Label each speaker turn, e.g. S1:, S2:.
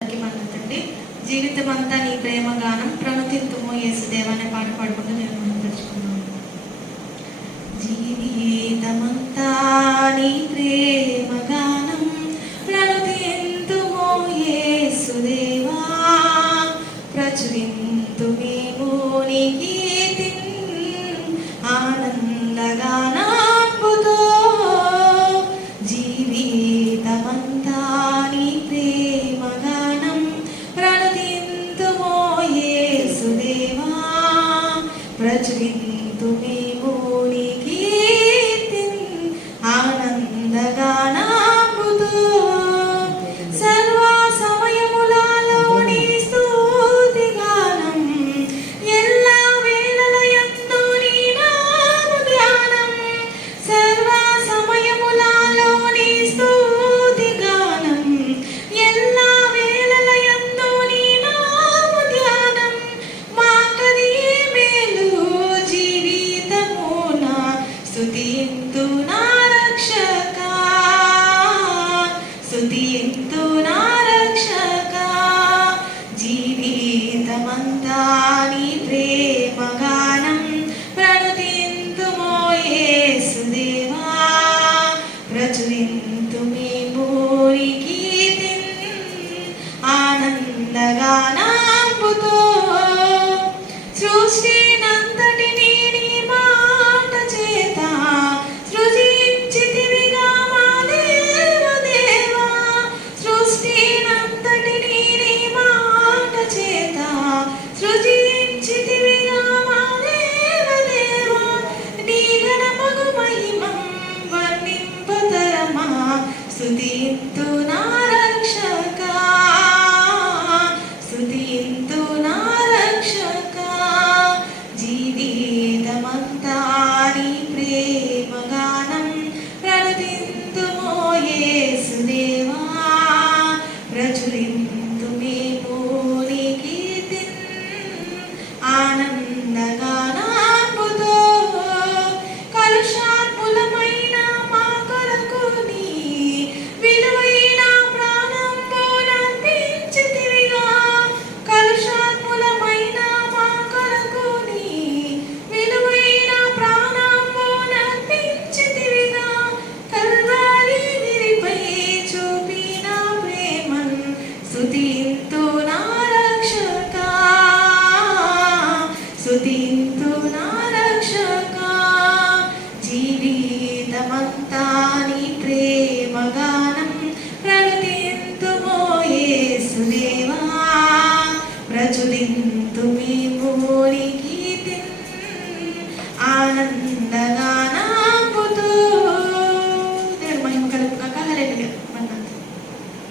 S1: మన్నతండి జీవితం అంతా నీ ప్రేమ గానం ప్రణతిత్తుము యేసుదేవ అనే పాట పాడుకుంటూ నేను ముందుకు జీవితమంతా నీ ప్రేమ గానం ప్రణతింతుము యేసుదేవా. ప్రచురింతు మేము నీ గీతి ఆనందగానం ప్రచురింతు స్థుతి స్తుతింతు నా రక్షక. జీవితమంతా నీ ప్రేమగానం గానం ప్రణుతింతుమో యేసుదేవా ప్రచురింతు మేము నీ కీర్తిన్ ఆనందగానాంబుతో సృష్టి వర్ణింపతరమా స్తుతింతు నా రక్షక. స్తుతింతు నా రక్షక. జీవితమంతా నీ ప్రేమ గానం ప్రణతింతుమో యేసుదేవా నిలింతు నా రక్షక జీవితమంతా నీ ప్రేమగానం ప్రగతింతుమో యేసుదేవా ప్రచురింతు మీ మూలి కీర్తి ఆనంద